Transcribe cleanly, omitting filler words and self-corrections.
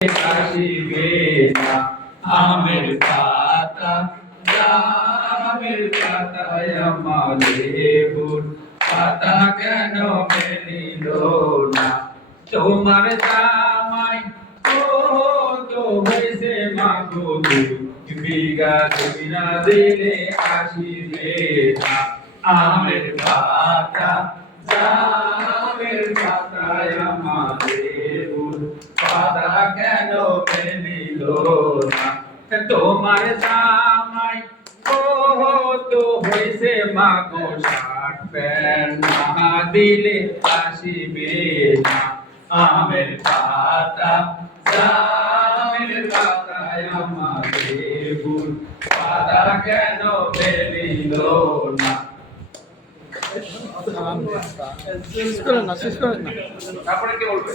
আসিবে না আমের পাতা আমের পাতায় আমার লেবুর পাতা কেন মেলিল না তোমার জামাই ও তো হয়েছে মাগো বিঘা জমিনা দিলে আসিবে না আমের পাতা আমের পাতায় আমার লেবুর পাতা কেন মেলিল না তোমার জামাই ও তো হয়েছে মাগো শার্ট প্যান্ট না দিলে আসিবে না আমের পাতা আমের পাতায় আমার লেবুর পাতা কেন মেলিল না শেষ করেন না তারপরে কি বলবে